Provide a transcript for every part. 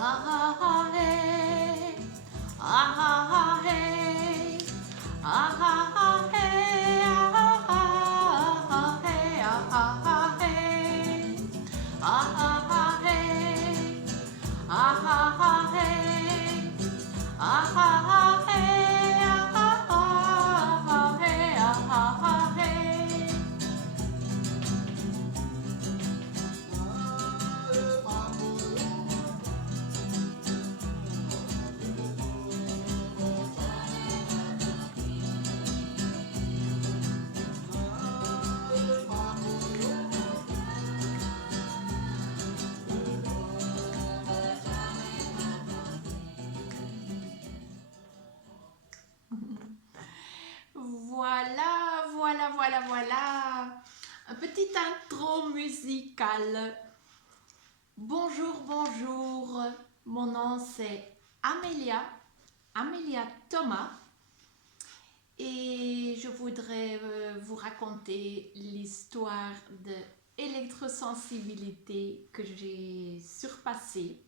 ah, hey, ah, hey, ah, hey, ah, hey, ah, hey, ah, hey, ah, hey, ah, hey, hey. Voilà, voilà, voilà, voilà. Un petit intro musical. Bonjour, bonjour. Mon nom c'est Amélia, Amélia Thomas. Et je voudrais vous raconter l'histoire de électrosensibilité que j'ai surpassée.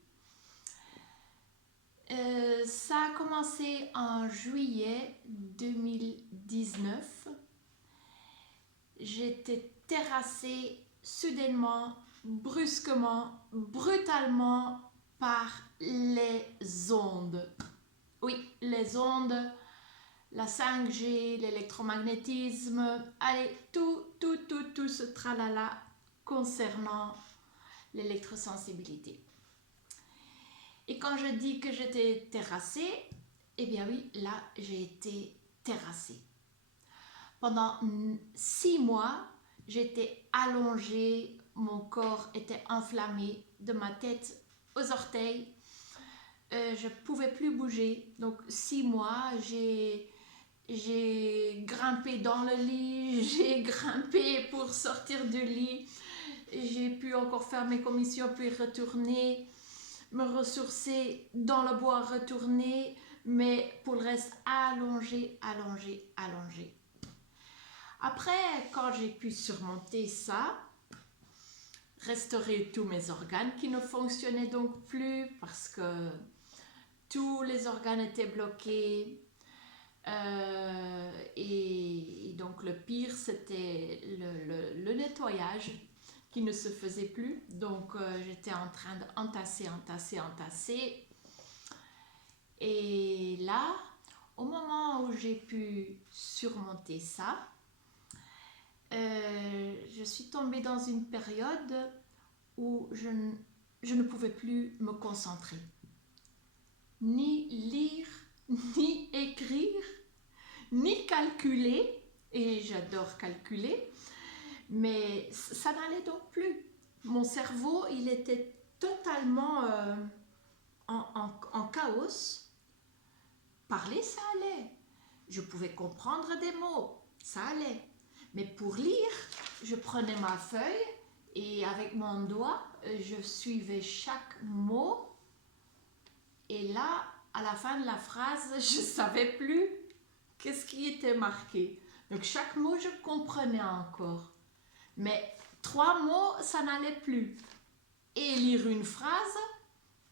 Ça a commencé en juillet 2019. J'étais terrassée soudainement, brusquement, brutalement par les ondes. Oui, les ondes, la 5G, l'électromagnétisme, allez, tout ce tralala concernant l'électrosensibilité. Et quand je dis que j'étais terrassée, eh bien oui, là, j'ai été terrassée. Pendant 6 mois, j'étais allongée, mon corps était enflammé de ma tête aux orteils. Je ne pouvais plus bouger. Donc 6 mois, j'ai grimpé dans le lit, j'ai grimpé pour sortir du lit. J'ai pu encore faire mes commissions, puis retourner, me ressourcer dans le bois, retourner. Mais pour le reste, allongée. Après, quand j'ai pu surmonter ça, restaurer tous mes organes qui ne fonctionnaient donc plus parce que tous les organes étaient bloqués. Et donc le pire, c'était le nettoyage qui ne se faisait plus. Donc j'étais en train d'entasser. Et là, au moment où j'ai pu surmonter ça, je suis tombée dans une période où je ne pouvais plus me concentrer. Ni lire, ni écrire, ni calculer. Et j'adore calculer. Mais ça n'allait donc plus. Mon cerveau, il était totalement en chaos. Parler, ça allait. Je pouvais comprendre des mots, ça allait. Mais pour lire, je prenais ma feuille et avec mon doigt, je suivais chaque mot. Et là, à la fin de la phrase, je ne savais plus qu'est-ce qui était marqué. Donc chaque mot, je comprenais encore. Mais 3 mots, ça n'allait plus. Et lire une phrase,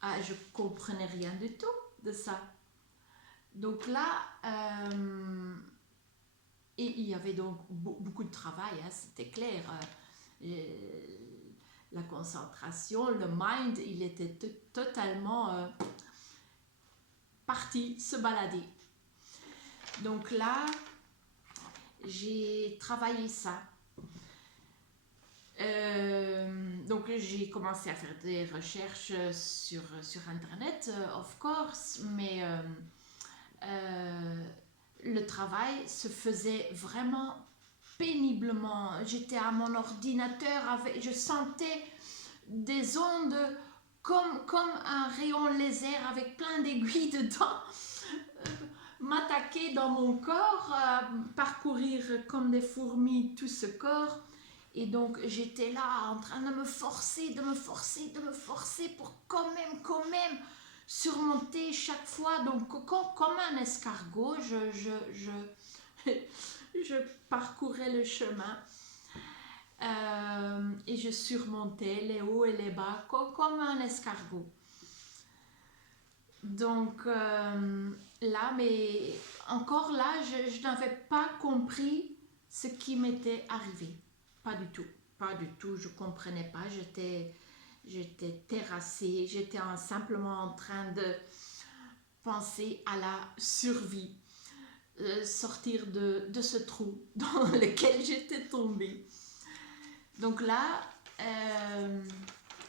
je ne comprenais rien du tout de ça. Donc là, et il y avait donc beaucoup de travail, hein, c'était clair. La concentration, le mind, il était totalement parti se balader. Donc là, j'ai travaillé ça. Donc j'ai commencé à faire des recherches sur internet, of course, mais le travail se faisait vraiment péniblement. J'étais à mon ordinateur, je sentais des ondes comme un rayon laser avec plein d'aiguilles dedans m'attaquer dans mon corps, parcourir comme des fourmis tout ce corps. Et donc j'étais là en train de me forcer pour quand même surmonter chaque fois. Donc comme un escargot, je parcourais le chemin et je surmontais les hauts et les bas comme un escargot. Donc là, mais encore là, je n'avais pas compris ce qui m'était arrivé. Pas du tout. Pas du tout. Je ne comprenais pas. J'étais terrassée. J'étais simplement en train de penser à la survie. Sortir de ce trou dans lequel j'étais tombée. Donc là,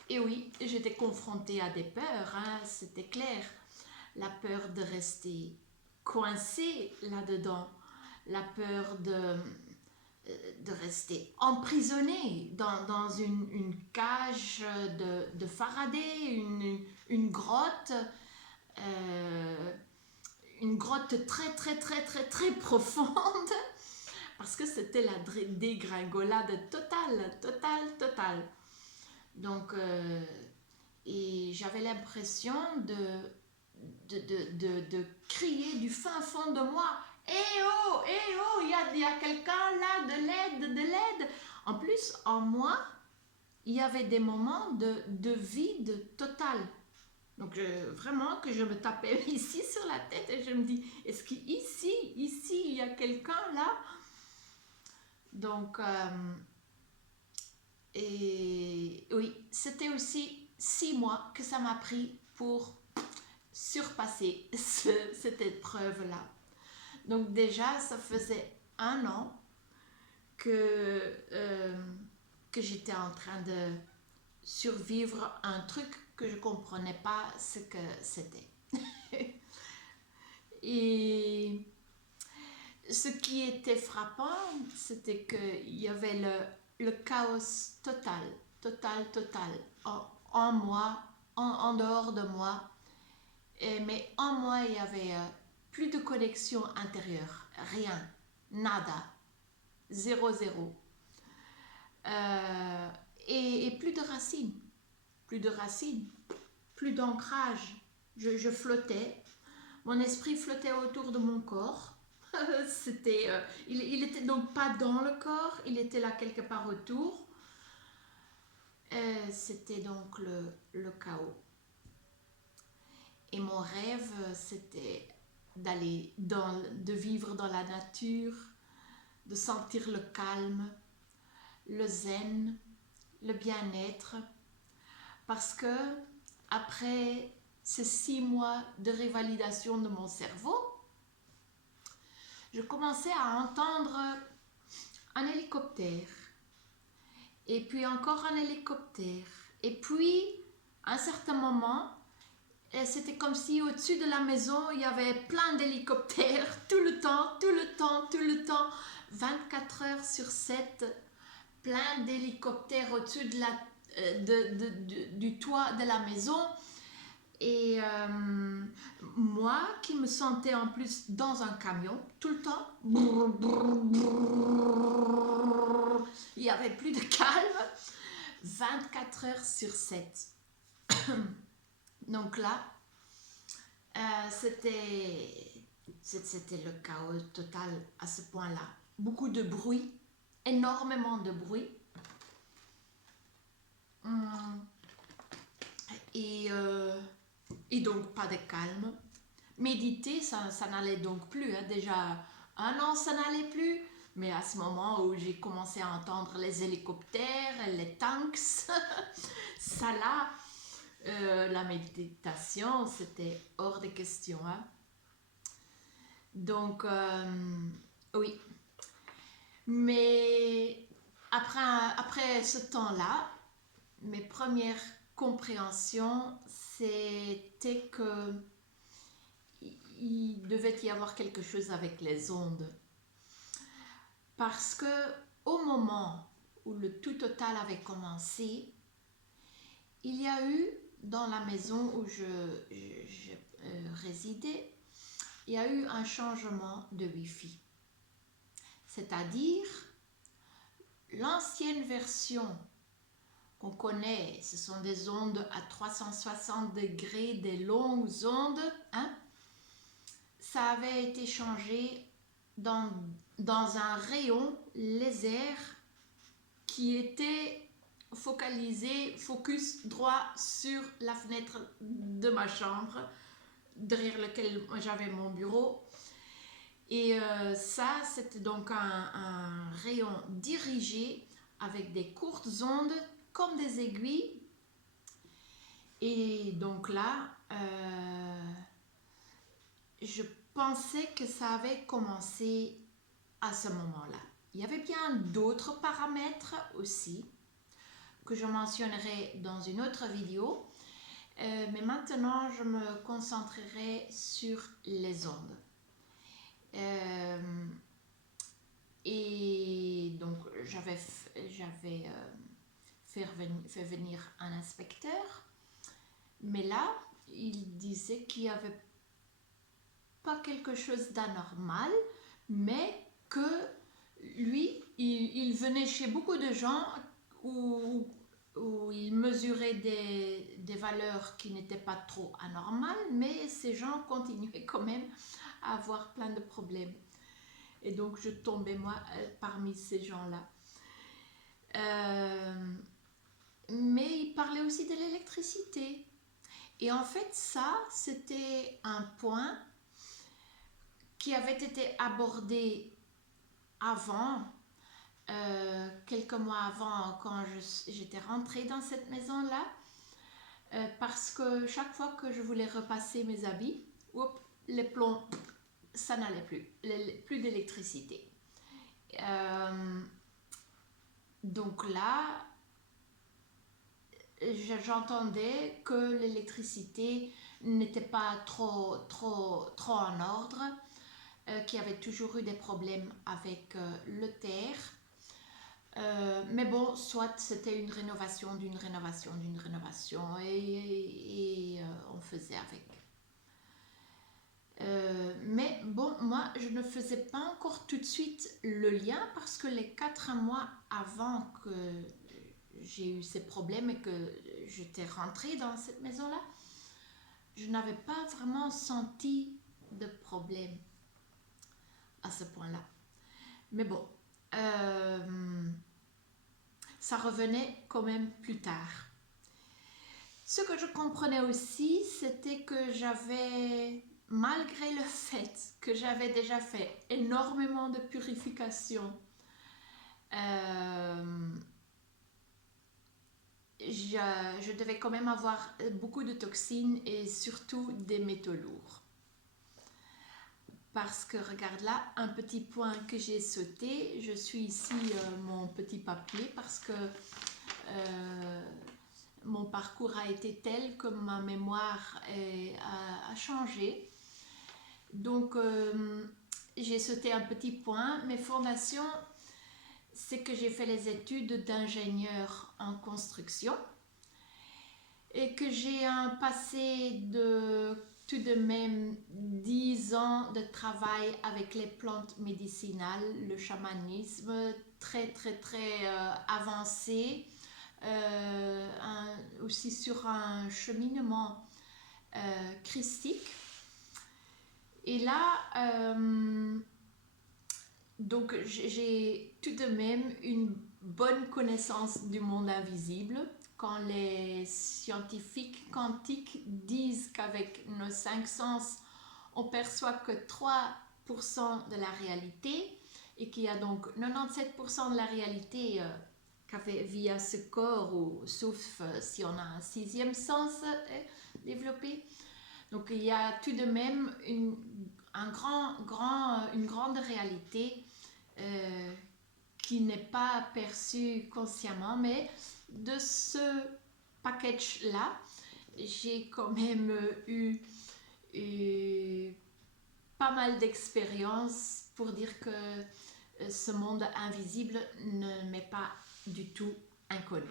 et oui, j'étais confrontée à des peurs, hein, c'était clair. La peur de rester coincée là-dedans, la peur de rester emprisonnée dans une cage de Faraday, une grotte, une grotte très très très très très profonde, parce que c'était la dégringolade totale. Donc, et j'avais l'impression de crier du fin fond de moi. Eh oh, il y a quelqu'un là, de l'aide. En plus, en moi, il y avait des moments de vide total. Donc, vraiment que je me tapais ici sur la tête et je me dis, est-ce qu'ici, il y a quelqu'un là? Donc, et oui, c'était aussi 6 mois que ça m'a pris pour surpasser cette épreuve-là. Donc déjà, ça faisait 1 an que j'étais en train de survivre un truc que je ne comprenais pas ce que c'était. Et ce qui était frappant, c'était qu'il y avait le chaos total, en moi, en dehors de moi. Mais en moi, il y avait plus de connexion intérieure, rien, nada, zéro. Et plus de racines, plus d'ancrage. Je flottais, mon esprit flottait autour de mon corps. Il était donc pas dans le corps, il était là quelque part autour. C'était donc le chaos. Et mon rêve, c'était de vivre dans la nature, de sentir le calme, le zen, le bien-être. Parce que après ces 6 mois de révalidation de mon cerveau, je commençais à entendre un hélicoptère. Et puis encore un hélicoptère. Et puis, à un certain moment, c'était comme si au-dessus de la maison, il y avait plein d'hélicoptères tout le temps, 24 heures sur 7, plein d'hélicoptères au-dessus du toit de la maison. Et moi qui me sentais en plus dans un camion tout le temps, il n'y avait plus de calme, 24 heures sur 7. Donc là, c'était le chaos total à ce point-là. Beaucoup de bruit, énormément de bruit. Et donc pas de calme. Méditer, ça n'allait donc plus. Hein. Déjà 1 an, ça n'allait plus. Mais à ce moment où j'ai commencé à entendre les hélicoptères, les tanks, ça là, la méditation, c'était hors de question. Hein. Donc, oui. Mais après ce temps-là, mes premières compréhensions, c'était que il devait y avoir quelque chose avec les ondes. Parce que au moment où le tout total avait commencé, il y a eu dans la maison où je résidais, il y a eu un changement de Wi-Fi. C'est-à-dire, l'ancienne version qu'on connaît, ce sont des ondes à 360 degrés, des longues ondes, hein? Ça avait été changé dans un rayon laser qui était focusé droit sur la fenêtre de ma chambre. derrière lequel j'avais mon bureau. Et ça, c'était donc un rayon dirigé avec des courtes ondes comme des aiguilles. Et donc là, je pensais que ça avait commencé à ce moment-là. Il y avait bien d'autres paramètres aussi que je mentionnerai dans une autre vidéo. Mais maintenant, je me concentrerai sur les ondes. Et donc, j'avais fait venir un inspecteur. Mais là, il disait qu'il n'y avait pas quelque chose d'anormal, mais que lui, il venait chez beaucoup de gens où il mesurait des valeurs qui n'étaient pas trop anormales, mais ces gens continuaient quand même à avoir plein de problèmes. Et donc, je tombais, moi, parmi ces gens-là. Mais il parlait aussi de l'électricité. Et en fait, ça, c'était un point qui avait été abordé avant, quelques mois avant, quand j'étais rentrée dans cette maison-là, parce que chaque fois que je voulais repasser mes habits, les plombs, ça n'allait plus, plus d'électricité. Donc là, j'entendais que l'électricité n'était pas trop en ordre, qu'il y avait toujours eu des problèmes avec le terre. Mais bon, soit c'était une rénovation d'une rénovation d'une rénovation et on faisait avec. Mais bon, moi, je ne faisais pas encore tout de suite le lien parce que les 4 mois avant que j'ai eu ces problèmes et que j'étais rentrée dans cette maison-là, je n'avais pas vraiment senti de problème à ce point-là. Mais bon, ça revenait quand même plus tard. Ce que je comprenais aussi, c'était que j'avais, malgré le fait que j'avais déjà fait énormément de purification, je devais quand même avoir beaucoup de toxines et surtout des métaux lourds. Parce que regarde là, un petit point que j'ai sauté, je suis ici mon petit papier parce que mon parcours a été tel que ma mémoire a changé. Donc j'ai sauté un petit point. Mes formations, c'est que j'ai fait les études d'ingénieur en construction et que j'ai un passé de tout de même 10 ans de travail avec les plantes médicinales, le chamanisme très avancé, aussi sur un cheminement christique. Et là, donc j'ai tout de même une bonne connaissance du monde invisible. Quand les scientifiques quantiques disent qu'avec nos 5 sens, on perçoit que 3% de la réalité et qu'il y a donc 97% de la réalité via ce corps, ou, sauf si on a un 6e sens développé. Donc il y a tout de même une grande réalité qui n'est pas perçue consciemment, mais de ce package-là, j'ai quand même eu pas mal d'expérience pour dire que ce monde invisible ne m'est pas du tout inconnu.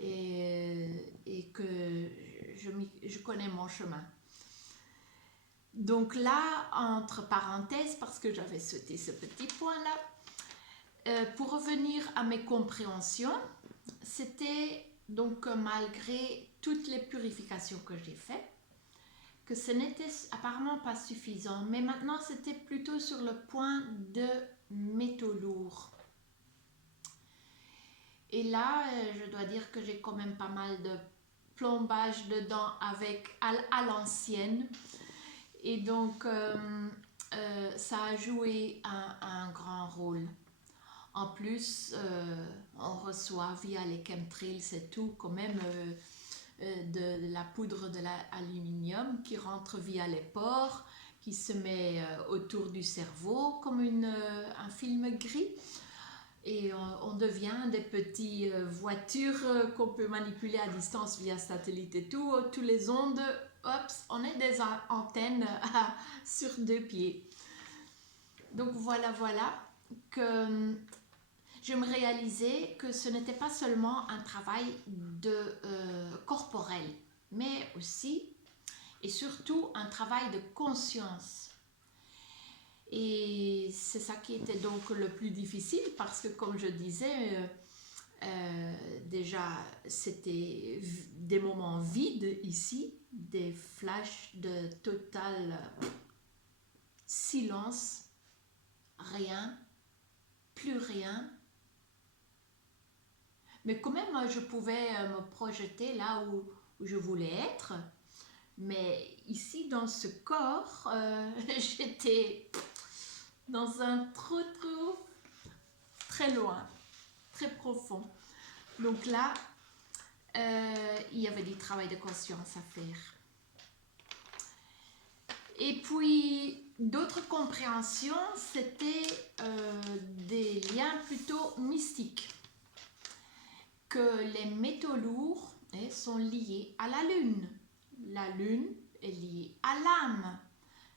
Et que je connais mon chemin. Donc là, entre parenthèses, parce que j'avais sauté ce petit point-là, pour revenir à mes compréhensions, c'était donc malgré toutes les purifications que j'ai faites, que ce n'était apparemment pas suffisant, mais maintenant c'était plutôt sur le point de métaux lourds. Et là, je dois dire que j'ai quand même pas mal de plombage dedans avec à l'ancienne. Et donc, ça a joué un grand rôle. En plus, on reçoit via les chemtrails et tout, quand même, de la poudre de l'aluminium qui rentre via les pores, qui se met autour du cerveau comme un film gris. Et on devient des petites voitures qu'on peut manipuler à distance via satellite et tout. Tous les ondes, hop, on est des antennes sur 2 pieds. Donc voilà que je me réalisais que ce n'était pas seulement un travail corporel, mais aussi et surtout un travail de conscience. Et c'est ça qui était donc le plus difficile parce que, comme je disais, déjà c'était des moments vides ici, des flashs de total silence, rien, plus rien. Mais quand même, je pouvais me projeter là où je voulais être. Mais ici, dans ce corps, j'étais dans un trou très loin, très profond. Donc là, il y avait du travail de conscience à faire. Et puis, d'autres compréhensions, c'était des liens plutôt mystiques. Que les métaux lourds sont liés à la Lune. La Lune est liée à l'âme.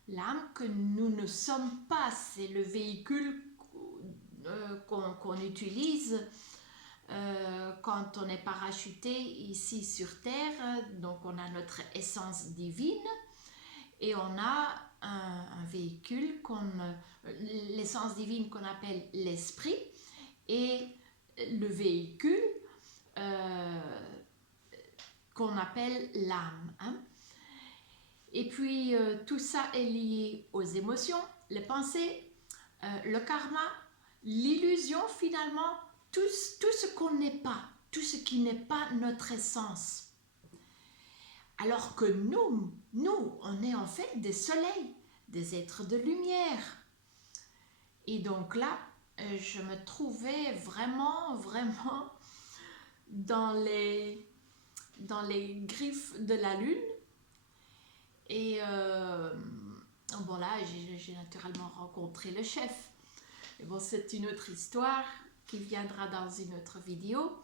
L'âme que nous ne sommes pas, c'est le véhicule qu'on utilise quand on est parachuté ici sur Terre. Donc on a notre essence divine et on a un véhicule, l'essence divine qu'on appelle l'esprit, et le véhicule qu'on appelle l'âme. Et puis tout ça est lié aux émotions, les pensées, le karma, l'illusion finalement, tout ce qu'on n'est pas, tout ce qui n'est pas notre essence. Alors que nous, on est en fait des soleils, des êtres de lumière. Et donc là, je me trouvais vraiment dans les griffes de la Lune. Et bon là, j'ai naturellement rencontré le chef. Et bon, c'est une autre histoire qui viendra dans une autre vidéo.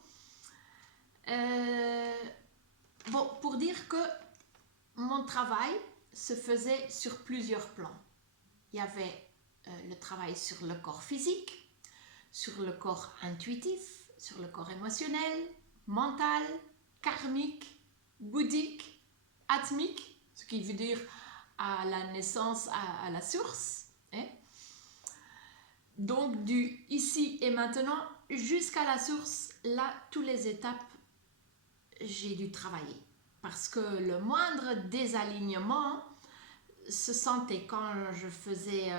Bon, pour dire que mon travail se faisait sur plusieurs plans. Il y avait le travail sur le corps physique, sur le corps intuitif, sur le corps émotionnel, mental, karmique, bouddhique, atmique, ce qui veut dire à la naissance, à la source. Donc du ici et maintenant jusqu'à la source, là, toutes les étapes, j'ai dû travailler. Parce que le moindre désalignement se sentait quand je faisais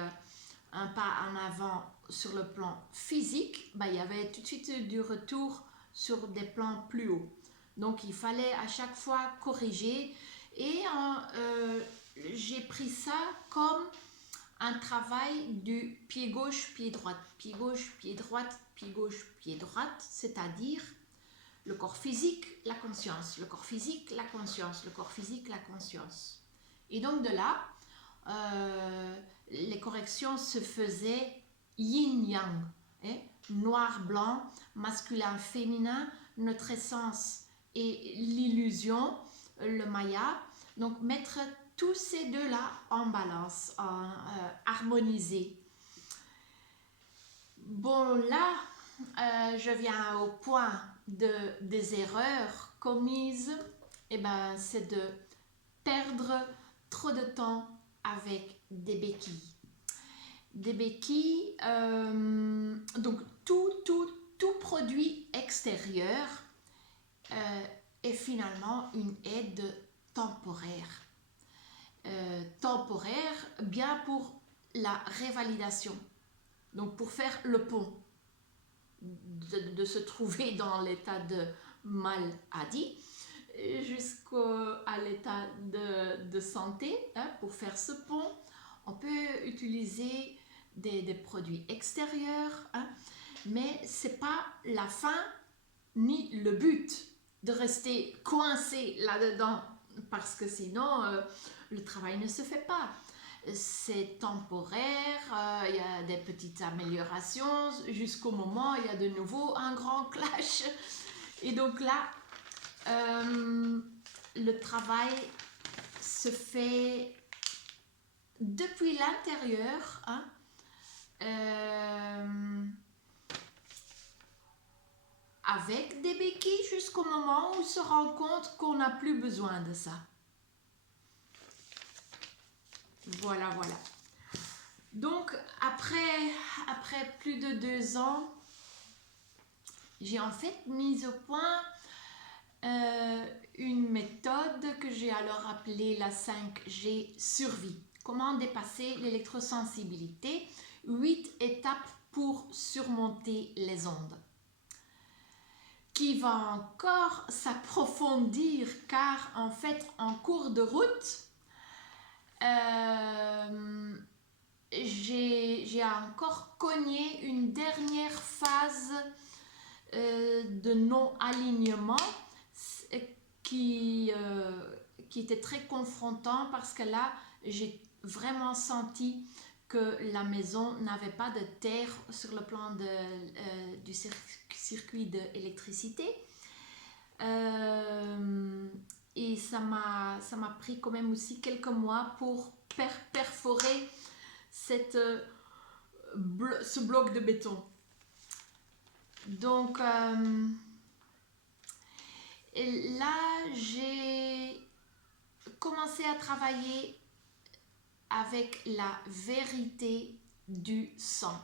un pas en avant sur le plan physique, il y avait tout de suite du retour sur des plans plus hauts. Donc il fallait à chaque fois corriger et j'ai pris ça comme un travail du pied gauche, pied droite, pied gauche, pied droite, pied gauche, pied droite, c'est-à-dire le corps physique, la conscience, le corps physique, la conscience, le corps physique, la conscience. Et donc de là, les corrections se faisaient yin-yang, noir-blanc, masculin-féminin, notre essence et l'illusion, le maya. Donc mettre tous ces deux-là en balance, harmoniser. Bon là, je viens au point des erreurs commises. C'est de perdre trop de temps avec des béquilles. Des béquilles, donc tout produit extérieur est finalement une aide temporaire. Bien pour la révalidation, donc pour faire le pont de se trouver dans l'état de maladie jusqu'à l'état de santé, hein, pour faire ce pont. On peut utiliser des produits extérieurs, hein, mais c'est pas la fin ni le but de rester coincé là-dedans, parce que sinon le travail ne se fait pas. C'est temporaire, il y a des petites améliorations jusqu'au moment où il y a de nouveau un grand clash. Et donc là, le travail se fait depuis l'intérieur, hein, avec des béquilles jusqu'au moment où on se rend compte qu'on n'a plus besoin de ça. Voilà, voilà. Donc, après plus de 2 ans, j'ai en fait mis au point une méthode que j'ai alors appelée la 5G survie. Comment dépasser l'électrosensibilité? 8 étapes pour surmonter les ondes. Qui va encore s'approfondir car en fait en cours de route, j'ai encore cogné une dernière phase de non-alignement qui était très confrontant parce que là j'ai vraiment senti que la maison n'avait pas de terre sur le plan du circuit d'électricité. Et ça m'a pris quand même aussi quelques mois pour perforer ce bloc de béton. Donc là, j'ai commencé à travailler avec la vérité du sang.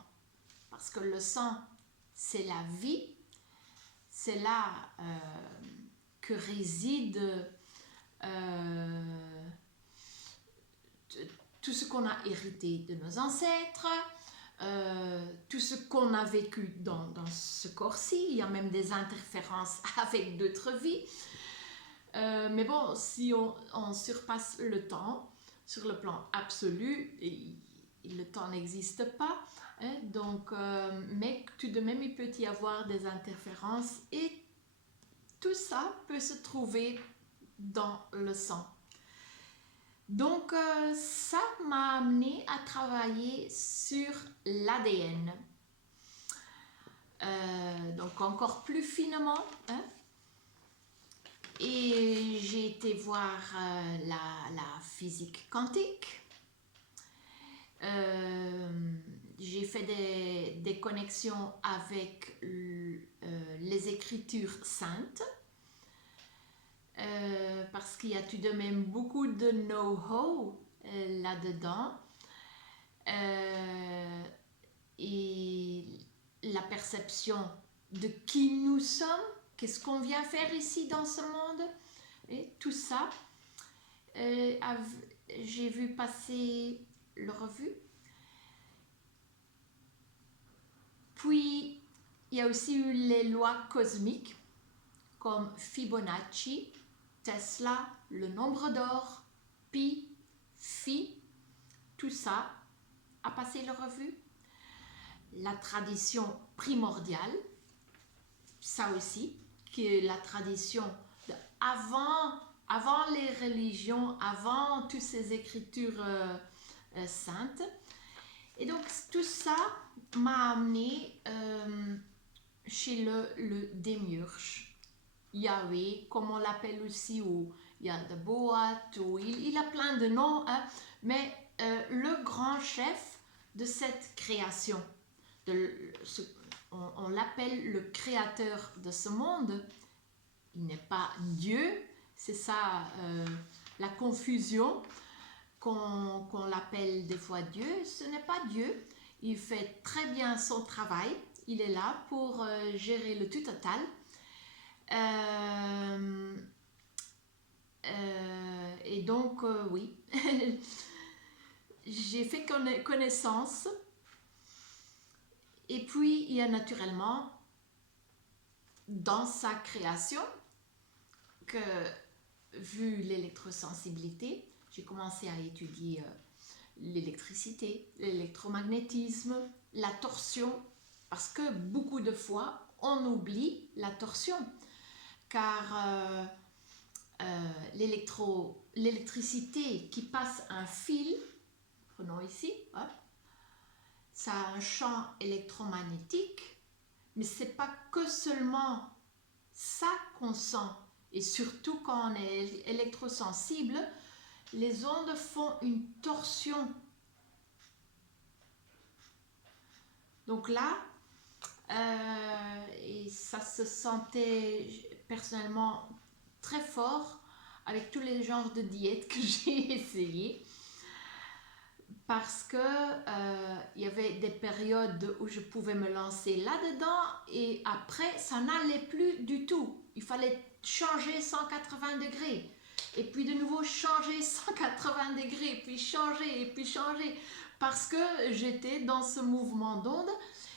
Parce que le sang, c'est la vie. C'est là que réside tout ce qu'on a hérité de nos ancêtres, tout ce qu'on a vécu dans ce corps-ci. Il y a même des interférences avec d'autres vies. Mais bon, si on surpasse le temps, sur le plan absolu, le temps n'existe pas, hein, donc, mais tout de même, il peut y avoir des interférences et tout ça peut se trouver dans le sang. Donc, ça m'a amené à travailler sur l'ADN. Donc, encore plus finement, hein. Et j'ai été voir la physique quantique. J'ai fait des connexions avec les écritures saintes. Parce qu'il y a tout de même beaucoup de know-how là-dedans. Et la perception de qui nous sommes, qu'est-ce qu'on vient faire ici dans ce monde, et tout ça. J'ai vu passer le revue. Puis, il y a aussi eu les lois cosmiques, comme Fibonacci, Tesla, le nombre d'or, pi, phi, tout ça a passé le revue. La tradition primordiale, ça aussi, qui est la tradition avant les religions, avant toutes ces écritures saintes. Et donc tout ça m'a amené chez le démiurge, Yahweh, comme on l'appelle aussi, ou il y a de Boat, ou il a plein de noms, hein, mais le grand chef de cette création, on l'appelle le créateur de ce monde. Il n'est pas Dieu, c'est ça la confusion, qu'on l'appelle des fois Dieu. Ce n'est pas Dieu, il fait très bien son travail, il est là pour gérer le tout total. Et donc oui, j'ai fait connaissance. Et puis il y a naturellement dans sa création que vu l'électrosensibilité, j'ai commencé à étudier l'électricité, l'électromagnétisme, la torsion, parce que beaucoup de fois, on oublie la torsion, car l'électricité qui passe un fil, prenons ici, hop, ça a un champ électromagnétique, mais c'est pas que seulement ça qu'on sent, et surtout quand on est électrosensible, les ondes font une torsion. Donc là, et ça se sentait personnellement très fort avec tous les genres de diètes que j'ai essayé, parce que il y avait des périodes où je pouvais me lancer là-dedans et après ça n'allait plus du tout. Il fallait changer 180 degrés et puis de nouveau changer 180 degrés, puis changer et puis changer, parce que j'étais dans ce mouvement d'onde.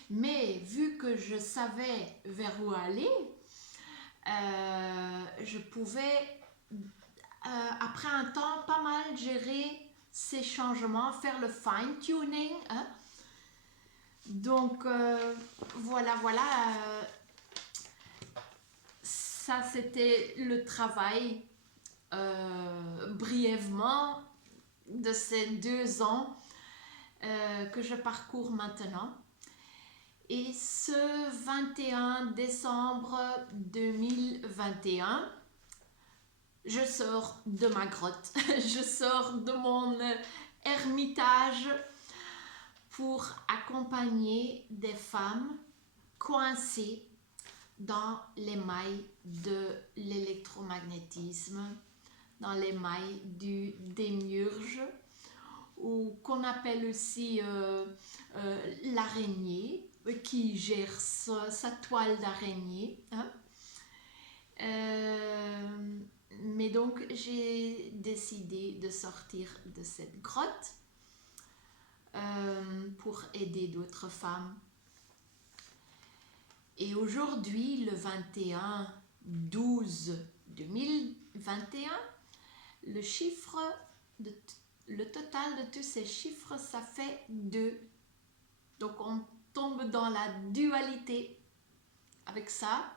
Mais vu que je savais vers où aller, je pouvais, après un temps, pas mal gérer ces changements, faire le fine-tuning. Hein. Donc, voilà. Ça, c'était le travail, brièvement, de ces 2 ans que je parcours maintenant. Et ce 21 décembre 2021, je sors de ma grotte, je sors de mon ermitage pour accompagner des femmes coincées dans les mailles de l'électromagnétisme, dans les mailles du démiurge, ou qu'on appelle aussi l'araignée, qui gère sa toile d'araignée. Hein. Mais donc j'ai décidé de sortir de cette grotte pour aider d'autres femmes. Et aujourd'hui, le 21/12/2021, le total de tous ces chiffres, ça fait 2. Donc on tombe dans la dualité. Avec ça,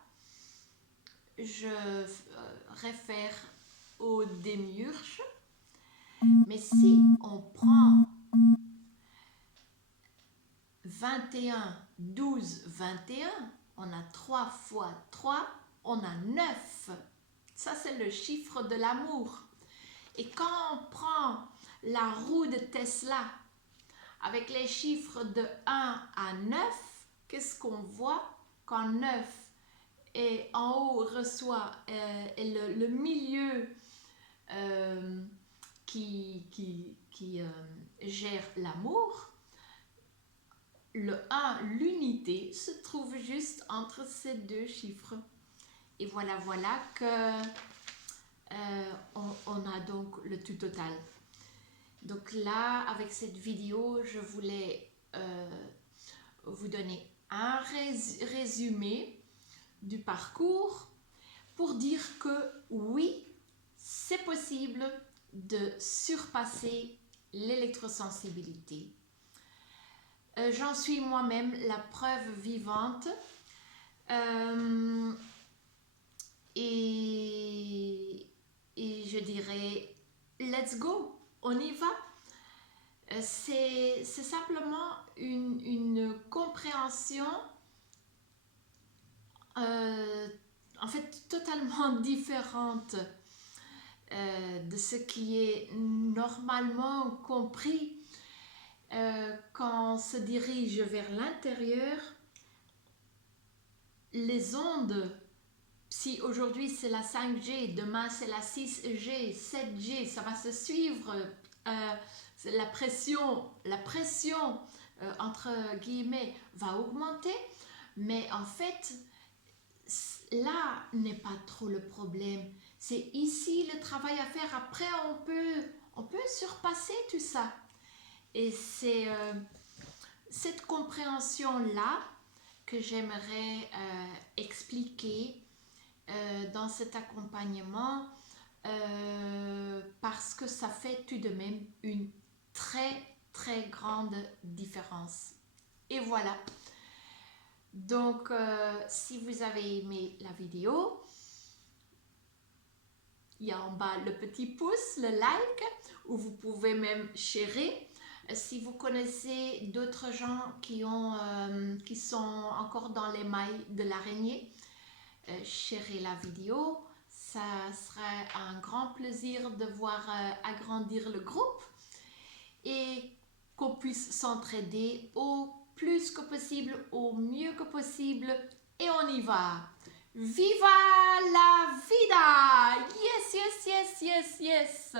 je réfère au démiurge. Mais si on prend 21/12/21, on a 3 fois 3, on a 9. Ça, c'est le chiffre de l'amour. Et quand on prend la roue de Tesla avec les chiffres de 1 à 9, qu'est-ce qu'on voit quand 9 et en haut reçoit le milieu qui gère l'amour? Le 1, l'unité, se trouve juste entre ces 2 chiffres. Et voilà que on a donc le tout total. Donc là, avec cette vidéo, je voulais vous donner un résumé du parcours pour dire que oui, c'est possible de surpasser l'électrosensibilité. J'en suis moi-même la preuve vivante. Et je dirais, let's go, on y va. C'est simplement une compréhension en fait totalement différente de ce qui est normalement compris quand on se dirige vers l'intérieur. Les ondes, si aujourd'hui c'est la 5G, demain c'est la 6G, 7G, ça va se suivre. La pression entre guillemets va augmenter, mais en fait là n'est pas trop le problème. C'est ici le travail à faire. Après on peut surpasser tout ça. Et c'est cette compréhension là que j'aimerais expliquer dans cet accompagnement parce que ça fait tout de même une très grande différence. Et voilà. Donc, si vous avez aimé la vidéo, il y a en bas le petit pouce, le like, ou vous pouvez même sharer. Si vous connaissez d'autres gens qui sont encore dans les mailles de l'araignée, sharez la vidéo. Ça serait un grand plaisir de voir agrandir le groupe et qu'on puisse s'entraider au plus que possible, au mieux que possible. Et on y va! Viva la vida! Yes, yes, yes, yes, yes!